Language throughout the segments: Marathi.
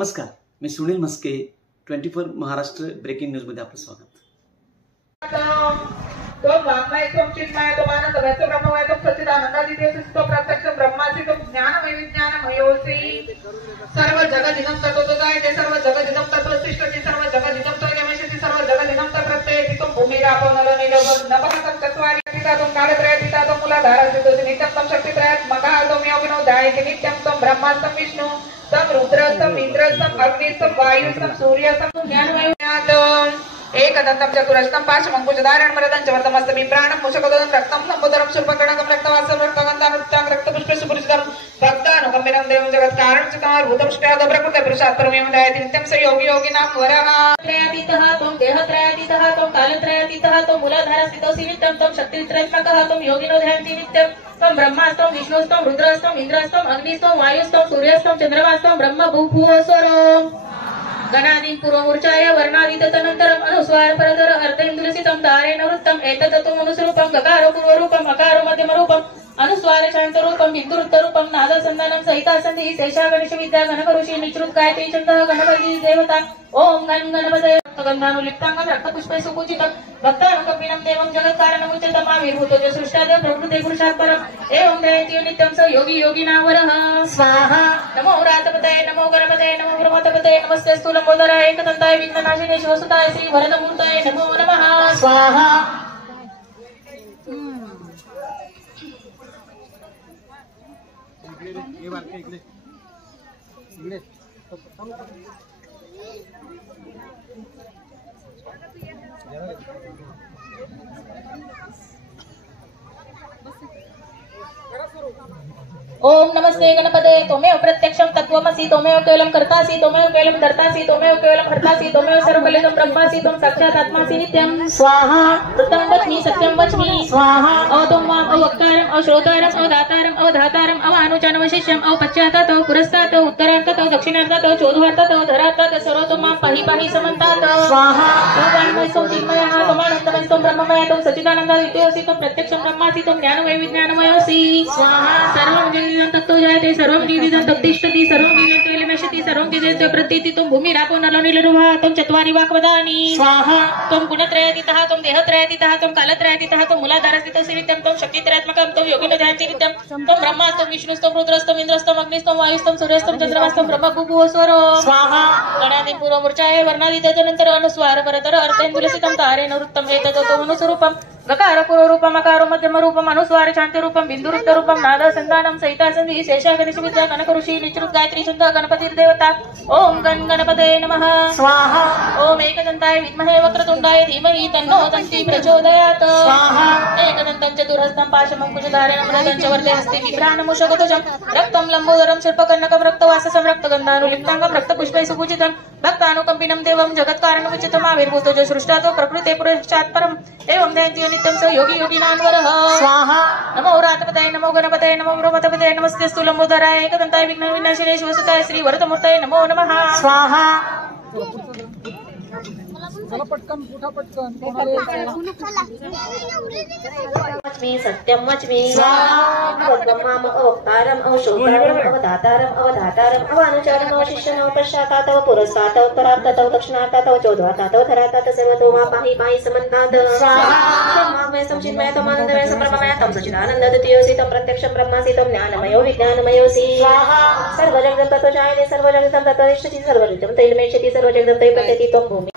नमस्कार, मी सुनील मस्के, 24 महाराष्ट्र ब्रेकिंग न्यूज मध्ये आपलं स्वागत. तो वाङ्मय तो चिन्मय तो आनंद व्यक्त ब्रह्ममय तो सच्चिदानंदादिदेव तो प्रत्यक्ष ब्रह्मासी तो ज्ञानमय विज्ञानमयोसी सर्व जगदिदं ततो जायते सर्व जगदिदं ततो सृष्टि सर्व जगदिदं तो निमेषति सर्व जगदिदं ततो प्रत्येति तो भूमिरापो नलो निलगो नभकं चत्वारि पिता कालत्रय पिता तो मूलाधार तो नित्यं तम शक्तित्रय महा तो योगिनो दायति नित्यं तम ब्रह्मास्तं विष्णु तम रुद्रस्तं इंद्रस्तं अग्निस्तं वायुस्तं सूर्यस्तं ज्ञानमय एकदन्तं चतुरस्तं पाशमङ्कुशधारणं मरदं च वर्तमस्तमि प्राणं मुषकदं रक्तं लम्बोदरं शुल्पकणकं रक्तवासं रक्तगन्धानुत्तां रक्तपुष्पसुपुरितं भक्तानुकम्पिनं देवं जगत्कारणं चकार भूतं स्पृहदं प्रकृतिपुरुषात् परमेव दयाति नित्यं स योगी योगिनां वरः त्रयातीतः त्वं देहत्रयातीतः त्वं कालत्रयातीतः त्वं मूलाधारस्थितो नित्यं त्वं शक्तित्रयात्मकः त्वं योगिनो ध्यायन्ति नित्यं त्वं ब्रह्मास्तं विष्णुस्तं रुद्रस्तं इंद्रस्तं अग्निस्तं वायुस्तं सूर्यस्तं चंद्रमास्तं ब्रह्म भूभुवस्वरम् गणादि पूर्वमूर्चाय वर्णादित तदनन्तरम् अनुस्वार परतर अर्थेन्दुलसितं दारेण वृत्तम् एतदतो मनुस्वरूपं गकारो पूर्वरूपम् अकारो मध्यमरूपम् अनुस्वार शान्तरूपं बिन्दुरुत्तरूपं नादसन्धानं सहितासन्धि शेषा गणेश विद्या गणकऋषि निचृत गायत्री छन्दः गणपति देवता ओम गण गणपतये गन्धानुलिप्तांगं रक्तपुष्पे सुपूजितं भक्तानुकम्पिनं देवं जगत्कारणमुच्यतं आविर्भूतो च सृष्टादेव प्रकृते पुरुषात् परम् एवं दयति नित्यं स योगी योगिनावरः स्वाहा. नमो रातपतये नमो गणपतये नमो ब्रह्मतपतये नमस्ते स्थूलंबोदराय एकदन्ताय विघ्ननाशिने शिवसुताय श्री वरदमूर्तये नमो नमः स्वाहा. ओम नमस्ते गणपते त्वमेव प्रत्यक्षं तत्त्वमसि त्वमेव केवलं कर्तासि त्वमेव केवलं धर्तासि त्वमेव केवलं हर्तासि त्वमेव सर्वकलितं ब्रह्मासि त्वं साक्षात् आत्मासि नित्यं स्वाहा. ऋतं वच्मि सत्यं वच्मि स्वाहा. अवतं माम् अवक्तारम् अश्रोतारम् अवधातारम् अवधातारम् अवानुचानवशिष्यम् अवपश्चात् पुरस्तात् उत्तरार्थ दक्षिणार्थ चोदुहार्थ धरार्थ सर्वतो मां पाहि पाहि समन्तात् स्वाहा. त्वं चिन्मयः त्वमानन्दमयः त्वं ब्रह्ममयः त्वं सच्चिदानन्दविद्योऽसि त्वं प्रत्यक्षं ब्रह्मासि त्वं ज्ञानमय विज्ञानमयोऽसि स्वाहा. सर्वं तत्तो जायते सर्वं निदिदं तत्तिष्ठति सर्वं निदिदं लिमेषति सर्वं निदिदं प्रतीति त्वं भूमिरापो नलो निलरुहा त्वं चत्वारि वाक्वदानि स्वाहा. त्वं गुणत्रयातीतः त्वं देहत्रयातीतः त्वं कालत्रयातीतः त्वं मूलाधारस्थितो नित्यं त्वं शक्तित्रयात्मकं त्वं योगिनो ध्यायन्ति नित्यं त्वं ब्रह्मास्तं विष्णुस्तं रुद्रस्तं इंद्रस्तं अग्निस्तं वायुस्तं सूर्यस्तं चंद्रमास्तं ब्रह्म भूभुवस्वरो स्वाहा. गणादि पूर्वमूर्चाय वर्णादि तदनन्तर अनुस्वार परतर अर्थेन्दुलसितं तारेण वृत्तम् एतदतो मनुस्वरूपं गकार पूर्वरूपम् अकारो मध्यमरूपम् अनुस्वार शान्तरूपं बिन्दुरुत्तरूपं नादसन्धानं सहितासन्धि शेषा गणेश विद्या गणकऋषि निचृत गायत्री छन्दः गणपतिर्देवता ओम गण गणपतये नमः स्वाहा. ओम एकदन्ताय विद्महे वक्रतुण्डाय धीमहि तन्नो दन्ति प्रचोदयात् स्वाहा. एकदन्तं चतुर्हस्तं पाशमङ्कुशधारेण मृदं च वर्ते हस्ते बिभ्राणमुषगध्वजं रक्तं लम्बोदरं शिल्पकर्णकं रक्तवाससं रक्तगन्धानुलिप्ताङ्गं रक्तपुष्पै सुपूजितं भक्तानुकम्पिनं देवं जगत्कारणमुच्यतम् आविर्भूतो च सृष्टातो प्रकृते पुरुषात् परम् एवं दयन्ति नित्यं स योगी योगिनान्वरः स्वाहा. नमो रातपतये नमो गणपतये नमो ब्रह्मतपतये नमस्ते स्थूलंबोदराय एकदन्ताय विघ्नविनाशिने शिवसुताय श्री वरदमूर्तये नमो नमः स्वाहा. पटकन उठा पटकन वच्मि सत्यं वच्मि स्वाहा. अवक्तारम् अवशोतारम् अवधातारम् अवधातारम् अवानुचारम् अवशिष्यम् अवपश्चातात् पुरस्तात् उत्तरार्थ दक्षिणार्थ चोदवार्थ धरार्थ सर्वतो मां पाहि पाहि समन्तात् स्वाहा. वाङ्मय चिन्मय त्वमानन्दमय ब्रह्ममय त्वं सच्चिदानन्दद्वितीयोऽसि त्वं प्रत्यक्षं ब्रह्मासि त्वं ज्ञानमयो विज्ञानमयोऽसि स्वाहा. सर्वजगतं ततो जायते सर्वजगतं ततो तिष्ठति सर्वजगतं तैलमेष्यति सर्वजगतं तै प्रत्यति त्वं भूमि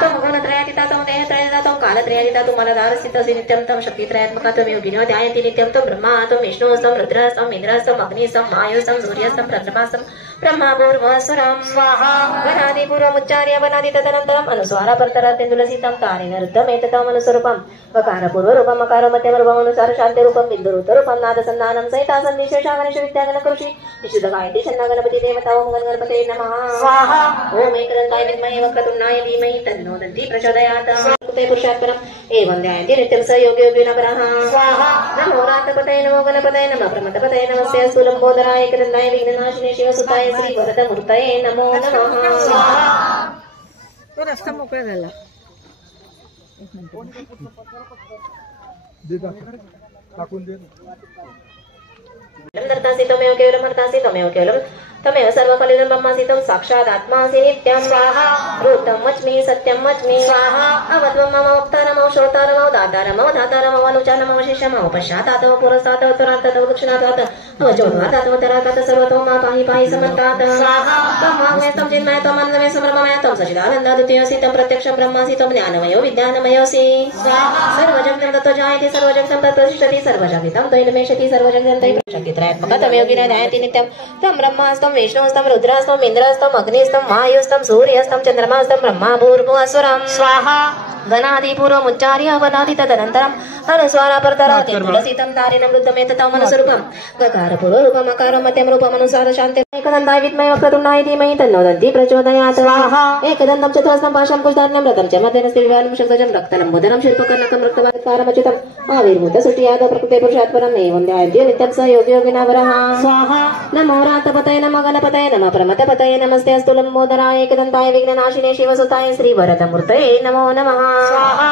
त्वं गुणत्रयातीतः त्वं देहत्रयातीतः त्वं कालत्रयातीतः त्वं मूलाधारस्थितोऽसि नित्यं त्वं शक्तित्रयात्मकः त्वं योगिनो ध्यायन्ति नित्यं त्वं ब्रह्मा त्वं विष्णुस्तं रुद्रस्तं इंद्रस्तं अग्निस्तं वायुस्तं सूर्यस्तं चंद्रमास्तं ब्रह्मा भूर्भुवस्वरं स्वाहा. गणादि पूर्वमुच्चार्य वनादि तदनन्तरम् अनुस्वार परतरार्तेन्दुलसितं तारेण रुद्धम् एततं मनुस्वरूपं गकार पूर्वरूपम् अकार मध्यमरूपम् अनुस्वार शान्तरूपं बिन्दुरुत्तरूपं नादसन्धानं सहितासन्धि शेषा गणेश विद्या गणकऋषि निषुध गायत्री छन्दः गणपति देवता ओम गण गणपतये नमः स्वाहा. ओम एकदन्ताय विद्महे वक्रतुण्डाय धीमहि तन्नो दन्ति प्रचोदयात् प्रकृते पुरुषात् परम् एवं ध्यायन्ति नित्यं स योगी योगिनावरः स्वाहा. नमो रातपतये नमो गणपतये नमः ब्रह्मतपतये नमस्ते स्थूलंबोदराय एकदन्ताय विघ्ननाशिने शिवसुताय श्री वरदमूर्तये नमो नमः स्वाहा. तो रस्ता मोकळा झाला. धर्तासि त्वमेव केवलं हर्तासि त्वमेव केवलं तमेव सर्वकलिलं ब्रह्मासि त्वं साक्षात् आत्मासि नित्यं स्वाहा ऋतं वच्मि सत्यं वच्मि स्वाहा अवत्वं मम उक्तारमव श्रोतारमव दातारमव धातारमव अनुचारमव शिष्यमव पश्चातातव पुरस्तातव उत्तरातव दक्षिणातातव अवचोद्वातातव तरातातव सर्वतो मा पाहि पाहि समन्तात् स्वाहा त्वं वाङ्मयस्तं चिन्मय त्वं अन्नमय समर्ममय त्वं सच्चिदानन्दाद्वितीयोऽसि त्वं प्रत्यक्षं ब्रह्मासि त्वं ज्ञानमयो विज्ञानमयोऽसि स्वाहा सर्वजगतं ततो जायते सर्वजगतं तत्प्रतिष्ठति सर्वजगतं तैर्मेषति सर्वजगतं तैर्शक्तित्रयात्मकं तमेव ध्यायति नित्यं त्वं ब्रह्मास्तं विष्णुस्तं रुद्रास्तं इन्द्रस्तं अग्निस्तं वायुस्तं सूर्यस्तं चन्द्रमास्तं ब्रह्मा भूर्भुवस्वरं स्वाहा गणादिपूर्वमुच्चार्य वदाति तदनन्तरम् अनुस्वारापर्तराति तुलसीतं तारेण वृद्धमेततं मनस्वरूपं गकारपूर्वरूपम् अकारं मध्यं रूपमनुसार शान्ति एकदन्ताय विद्महे वक्रतुण्डाय धीमहि तन्नो दन्ती प्रचोदयात् स्वाहा एकदन्तं चतुरस्तं पाशं कुशधारण्यं रथं च मध्यनस्ति विवालं शब्दजं रक्तलम्बोदरं शिल्पकर्णकं रक्तवात्कारमच्युतम् आविर्भूतसृष्टियाद प्रकृते पुरुषात्परम् एवं ध्यायन्ति नित्यं स योगियोगिना वरः स्वाहा नमो रातपतये नमो गणपतये नमः प्रमथपतये नमस्ते अस्तु लम्बोदराय एकदन्ताय विघ्ननाशिने शिवसुताय श्रीवरदमूर्तये नमो नमः स्वाहा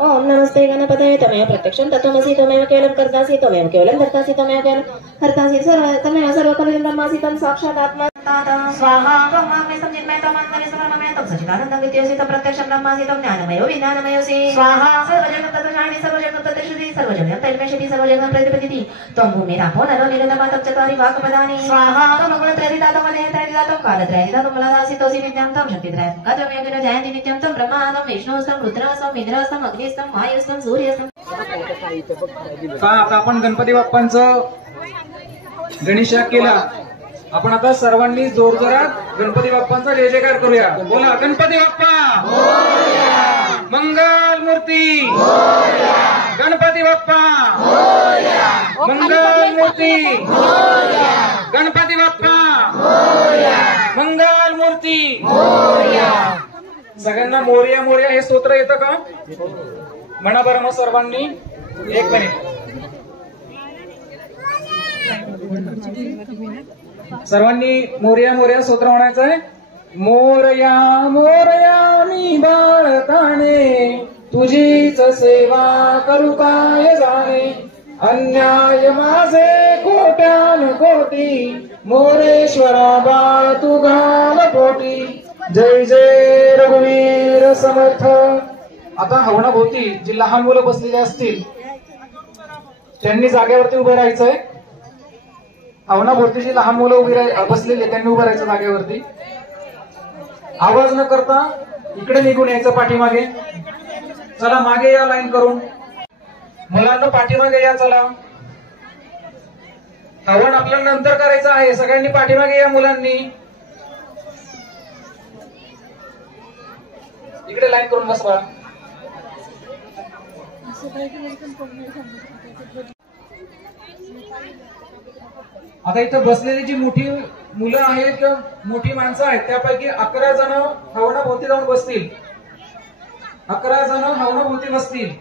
ओम नमस्ते गणपतये तमेव प्रत्यक्षं तत्त्वमसि त्वमेव केवलं कर्तासि त्वमेव केवलं धर्तासि त्वमेव केवलं हर्तासि तमेव सर्वकलिलं ब्रह्मासि त्वं साक्षात् आत्मा स्वाहा त्वं वाङ्मयस्तं चिन्मय त्वं अन्नमय समर्ममय त्वं सच्चिदानन्दं विद्योऽसि त्वं प्रत्यक्षं ब्रह्मासि त्वं ज्ञानमयो विज्ञानमयोऽसि स्वाहा सर्वजगतं ततो जायते सर्वजगतं तत्तिष्ठति सर्वजगतं तैर्मेषति सर्वजगतं प्रतिपदिति त्वं भूमिरापो नरो निरन्तरं चत्वारि वाक्पदानि स्वाहा त्वं गुणत्रयदिदातं वदेहत्रयदिदातं कालत्रयदिदातं बलादासितोऽसि विद्यां त्वं शक्तित्रयत्मकं त्वमेव जयन्ति नित्यं त्वं ब्रह्मानं विष्णुस्तं रुद्रस्तं इंद्रस्तं अग्निस्तं वायुस्तं सूर्यस्तं आता आपण गणपती बाप्पांचं गणेशयाग केला. आपण आता सर्वांनी जोरजोरात गणपती बाप्पांचा जय जयकार करूया. बोला गणपती बाप्पा मोरया, मंगल मूर्ती मोरया, गणपती बाप्पा मोरया, मंगल मूर्ती मोरया, गणपती बाप्पा मोरया, मंगल मूर्ती मोरया. सगळ्यांना मोरया मोरया हे स्तोत्र येतं का? म्हणा बरं मग सर्वांनी. एक मिनिट. सर्वांनी मोरया मोरया स्तोत्र म्हणायचं आहे. मोरया मोरया मी बाळताने तुझीच सेवा करू काय जाणे. अन्याय माझे कोट्यान कोटी मोरेश्वरा बाळ तू घाल पोटी. जय जय रघुवीर समर्थ. आता हवनाभोवती जी लहान मुलं बसलेली असतील त्यांनी जागेवरती उभं राहायचंय. हवनाभोवती जी लहान मुलं उभी बसलेली त्यांनी उभं राहायचं जागेवरती. आवाज न करता इकडे निघून यायचं पाठीमागे. चला मागे या लाईन करून. मुलांना पाठीमागे या. चला हवन आपल्याला नंतर करायचं आहे. सगळ्यांनी पाठीमागे या. मुलांनी इकडे लाईन करून बसवा. आता इथं बसलेली जी मोठी मुलं आहेत किंवा मोठी माणसं आहेत त्यापैकी 11 जण हवनाभोवती जाऊन बसतील. 11 जण हवनाभोवती बसतील.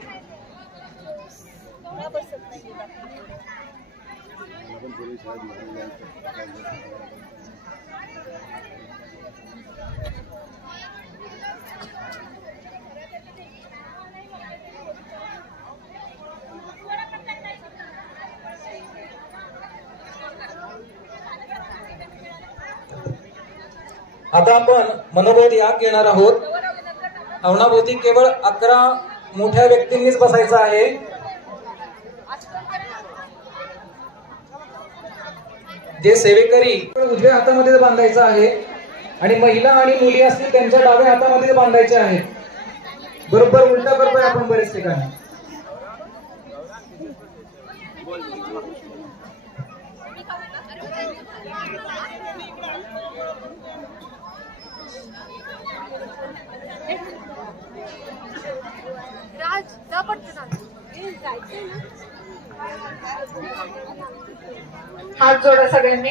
आता आपण मनोबोध याग घेणार आहोत. हवनाभोवती केवळ 11 मोठ्या व्यक्तींनीच बसायचं आहे. जे सेवेकरी उजव्या हातामध्ये बांधायचं आहे आणि महिला आणि मुली असतील त्यांच्या डाव्या हातामध्ये बांधायचे आहेत. बरोबर उलटा करतोय आपण बरेच ठिकाणी. हात जोडा सगळ्यांनी.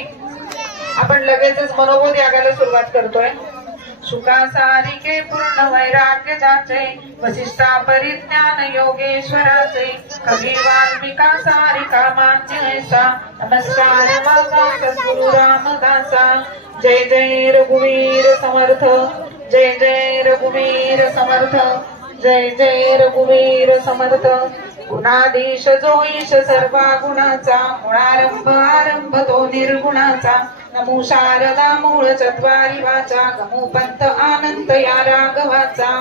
आपण लगेचच मनोबोध यागायला सुरुवात करतोय. शुका सारिके पूर्ण वैराग्य जाचे वसिष्ठा परिज्ञान योगेश्वराचे कवी वाल्मिका सारिका मान्य ऐसा नमस्कार माझा सद्गुरु रामदासा. जय जय रघुवीर समर्थ. जय जय रघुवीर समर्थ, जय जय रघुवीर समर्थ. गुणाधीश जो ईश सर्व गुणाचा, मुळारंभ आरंभ तो निर्गुणाचा. नमो शारदा मूळ चत्वारी वाचा, गमो पंथ आनंद या राघवाचा.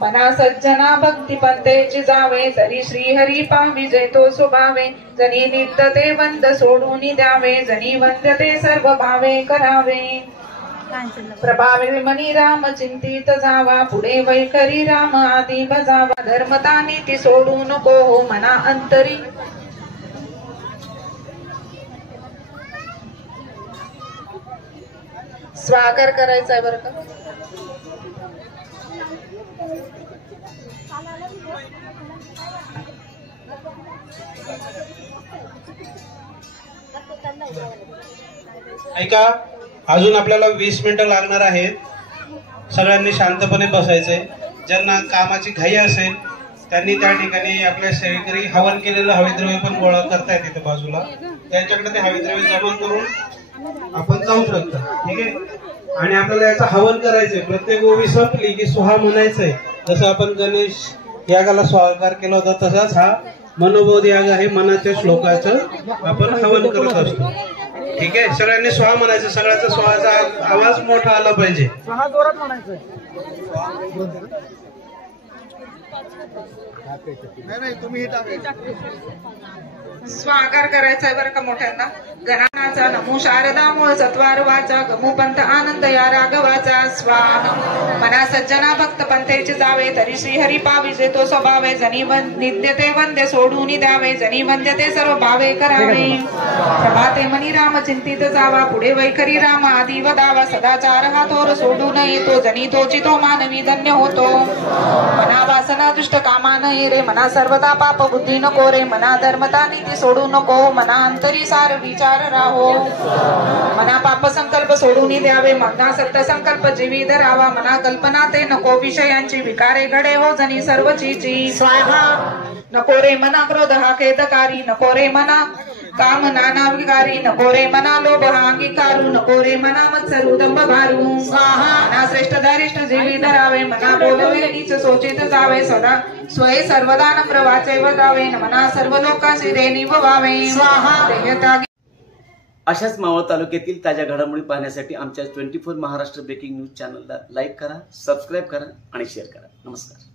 मना सज्जना भक्ती पंथेची जावे, तरी श्रीहरी पावी जय तो स्वभावे. जनी नित्य ते वंद सोडून द्यावे, जनी वंद्य ते सर्व भावे करावे. प्रभावी मनी राम चिंतित जावा, पुढे वैखरी राम आदी बजावा. धर्मता नीती सोडू नको हो मना अंतरी. स्वागर करायचंय बरं का. ऐका, अजून आपल्याला 20 मिनिटं लागणार आहेत. सगळ्यांनी शांतपणे बसायचे. ज्यांना कामाची घाई असेल त्यांनी त्या ठिकाणी आपल्या सेवेकरी हवन केलेलं हवेद्रव्य पण गोळा करतायत तिथे बाजूला. त्यांच्याकडे ते हवेद्रव्य जमा करून आपण जाऊ शकतो. ठीक आहे. आणि आपल्याला याचं हवन करायचंय. प्रत्येक ओवी संपली की स्वाहा म्हणायचंय. जसं आपण गणेश यागाला स्वाहाकार केला होता तसाच हा मनोबोध याग आहे. मनाच्या श्लोकाचं आपण हवन करत असतो. ठीक आहे. सगळ्यांनी स्वाहा म्हणायचं. सगळ्याचा स्वाहाचा आवाज मोठा आला पाहिजे. स्वाहा जोरात म्हणायचं. स्वाकार करायचा आहे बरं का मोठ्यांना. गणानाचा नमो शारदा मूळ चत्वार वाचा, गमो पंथ आनंद या राघवाचा. स्वाहा मना सज्जना भक्त पंथेचे जावे, तरी श्रीहरी पावी जे तो स्वभावे. जनी नित्य ते वंद्य सोडून द्यावे, जनी वंद्य ते सर्व भावे करावे. प्रभाते मनी राम चिंतित जावा, पुढे वैखरी राम आदी वदावा. सदाचार हा थोर सोडू नये, तो जनी तोची तो मानवी धन्य होतो. मना वासना दुष्ट कामा नये रे, मना सर्वदा पाप बुद्धी नको रे. मना धर्मता नीती सोडू नको, मना अंतरी सार विचार राहो. मना पाप संकल्प सोडून द्यावे, मना सत्य संकल्प जीवी धरावा. मना कल्पना ते नको विषयांची, विकारे घडे हो जनी सर्व चीची. स्वाहा नको रे मना क्रोध हा खेदकारी, नको रे मना काम नाना विकारी. नको रे मना लोभ हा अंगीकारू, नको रे मना मत्सर उदंब भारू. स्वाहा मना श्रेष्ठ धरिष्ठ जीवी धरावे, मना बोलवे नीच सोचित जावे. सदा स्वय सर्वदा नम्र वाचे वदावे, मना सर्व लोकांशी रे निभवावे. स्वाहा. अशाच मावळ तालुक्यातील ताज्या घडामोडी पाहण्यासाठी आमच्या 24 महाराष्ट्र ब्रेकिंग न्यूज चॅनलला लाईक करा, सबस्क्राईब करा आणि शेअर करा. नमस्कार.